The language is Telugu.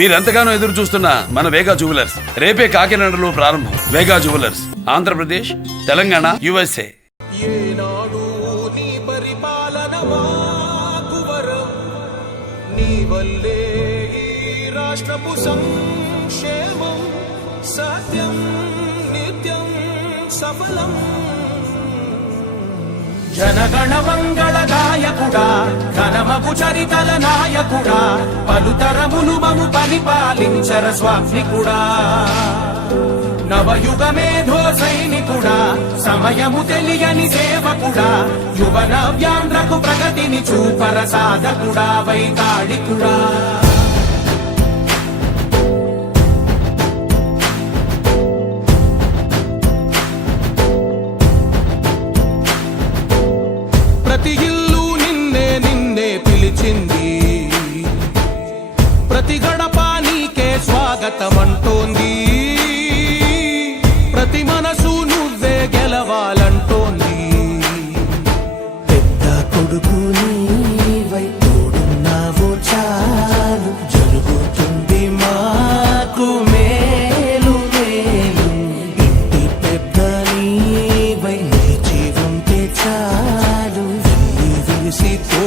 మీరెంతగానో ఎదురు చూస్తున్న మన వేగా జ్యువెలర్స్ రేపే కాకినాడలో ప్రారంభం. వేగా జ్యువెలర్స్, ఆంధ్రప్రదేశ్, తెలంగాణ, USA. ఏనాడు నీ పరిపాలన మాకు వరం, నీ వల్లే ఈ రాష్ట్రపు సంక్షేమం సత్యం నిత్యం సఫలం. జనగణ మంగళ గాయకుడా, ఘనమగు చరితల నాయకుడా, పలుతరములు మము పరిపాలించర స్వామికుడా. నవయుగ మేధో సైనికుడా, సమయము తెలియని సేవకుడా, యువన వ్యాంధ్రకు ప్రగతిని చూపర సాధకుడా, వైతాళికుడా. ప్రతి ఇల్లు నిన్నే నిన్నే పిలిచింది, ప్రతి గడప నీకే స్వాగతమంటోంది, ప్రతి మనసు నువ్వే గెలవాలంటోంది. పెద్ద కొడుకు నీవై తోడున్నావో చాలు, జరుగుతుంది మాకు మేలు మేలు. ఇంటి పెద్ద నీవై నిలిచి ఉంటే చాలు, విసితో